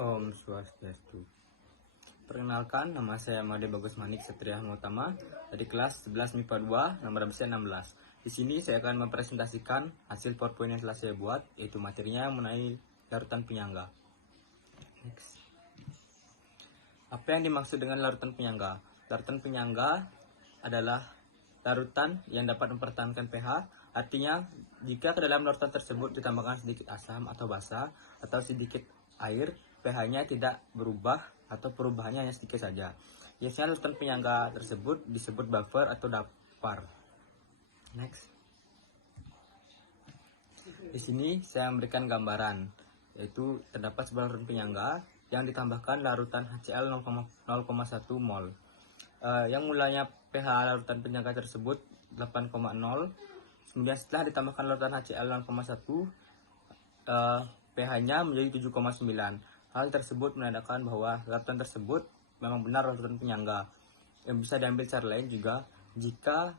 Om Swastiastu. Perkenalkan, nama saya Made Bagus Manik Satria Utama dari kelas 11 MIPA 2, nomor absen 16. Di sini saya akan mempresentasikan hasil PowerPoint yang telah saya buat, yaitu materinya mengenai larutan penyangga. Next. Apa yang dimaksud dengan larutan penyangga? Larutan penyangga adalah larutan yang dapat mempertahankan pH. Artinya, jika ke dalam larutan tersebut ditambahkan sedikit asam atau basa atau sedikit air, pH-nya tidak berubah atau perubahannya hanya sedikit saja. Biasanya larutan penyangga tersebut disebut buffer atau dapar. Next. Di sini saya memberikan gambaran, yaitu terdapat sebuah larutan penyangga yang ditambahkan larutan HCl 0,1 mol. Yang mulanya pH larutan penyangga tersebut 8,0. Kemudian setelah ditambahkan larutan HCl 0,1, pH-nya menjadi 7,9. Hal tersebut menandakan bahwa larutan tersebut memang benar larutan penyangga. Yang bisa diambil cara lain juga, jika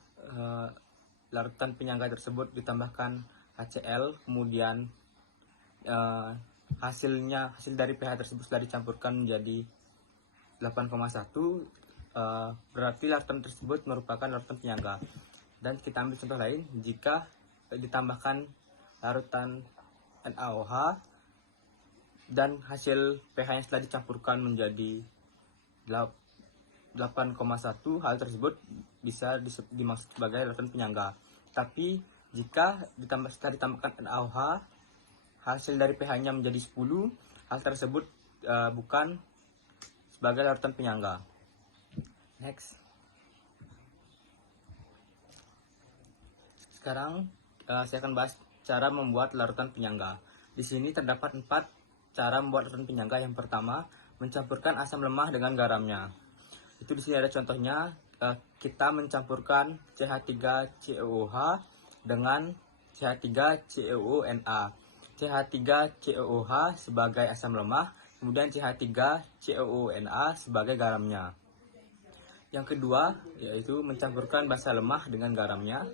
larutan penyangga tersebut ditambahkan HCl, kemudian hasil dari pH tersebut setelah dicampurkan menjadi 8,1, berarti larutan tersebut merupakan larutan penyangga. Dan kita ambil contoh lain, jika ditambahkan larutan NaOH dan hasil pH yang setelah dicampurkan menjadi 8,1, hal tersebut bisa dimaksud sebagai larutan penyangga. Tapi jika setelah ditambahkan NaOH, hasil dari pH-nya menjadi 10, hal tersebut bukan sebagai larutan penyangga. Next. Sekarang saya akan bahas cara membuat larutan penyangga. Di sini terdapat 4 cara membuat larutan penyangga. Yang pertama, mencampurkan asam lemah dengan garamnya. Itu di sini ada contohnya, kita mencampurkan CH3COOH dengan CH3COONA. CH3COOH sebagai asam lemah, kemudian CH3COONA sebagai garamnya. Yang kedua, yaitu mencampurkan basa lemah dengan garamnya.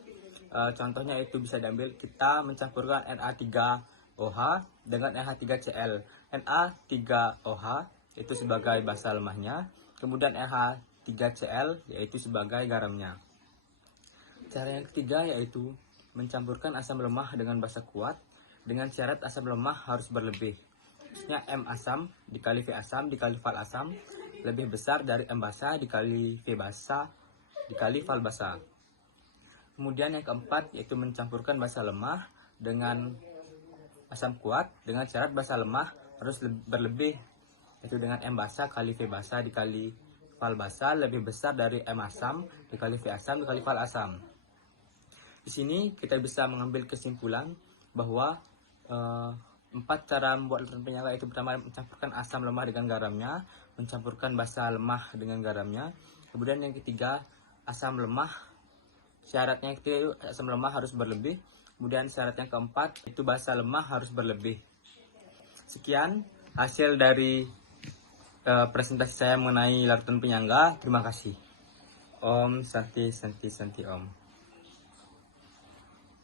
Contohnya itu bisa diambil, kita mencampurkan Na3OH dengan NH3Cl. Na3OH itu sebagai basa lemahnya, kemudian NH3Cl yaitu sebagai garamnya. Cara yang ketiga yaitu mencampurkan asam lemah dengan basa kuat dengan syarat asam lemah harus berlebih. Maksudnya M asam dikali V asam dikali val asam lebih besar dari M basa dikali V basa dikali val basa. Kemudian yang keempat yaitu mencampurkan basa lemah dengan asam kuat dengan syarat basa lemah harus berlebih, yaitu dengan M basa kali V basa dikali val basa lebih besar dari M asam dikali V asam dikali val asam. Di sini kita bisa mengambil kesimpulan bahwa 4 cara membuat larutan penyangga, yaitu pertama mencampurkan asam lemah dengan garamnya, mencampurkan basa lemah dengan garamnya, kemudian yang ketiga asam lemah, syaratnya itu asam lemah harus berlebih, kemudian syarat yang keempat itu basa lemah harus berlebih. Sekian hasil dari presentasi saya mengenai larutan penyangga. Terima kasih. Om Santi Santi Santi Om.